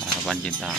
Harapan cinta.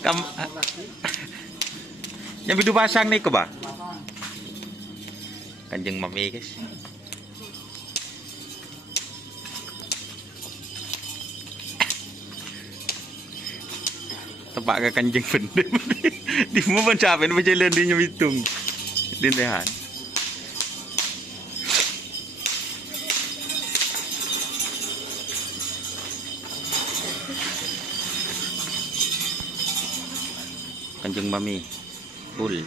Kam yang bidu pasang nih ke ba? Kanjeng mami guys. Tepak ke kanjeng benda. Di mau mencapai berjalan di nyebitung. Di tehan. Kanjeng mami full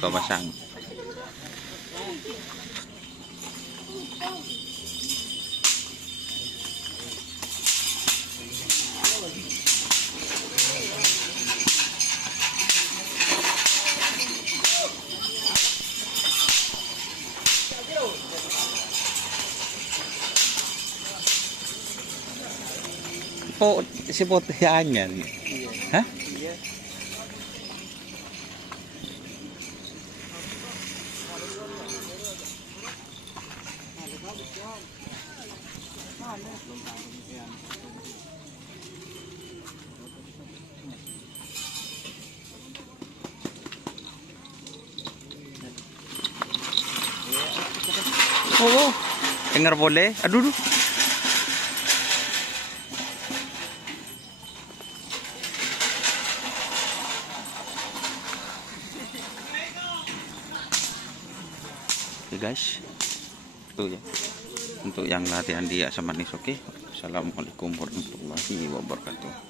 kau pasang. Oh, si potehannya nih. Hah? Oh, dengar boleh? Aduh, aduh. Oke guys, itu ya untuk yang latihan dia sama nih. Oke, assalamualaikum warahmatullahi wabarakatuh.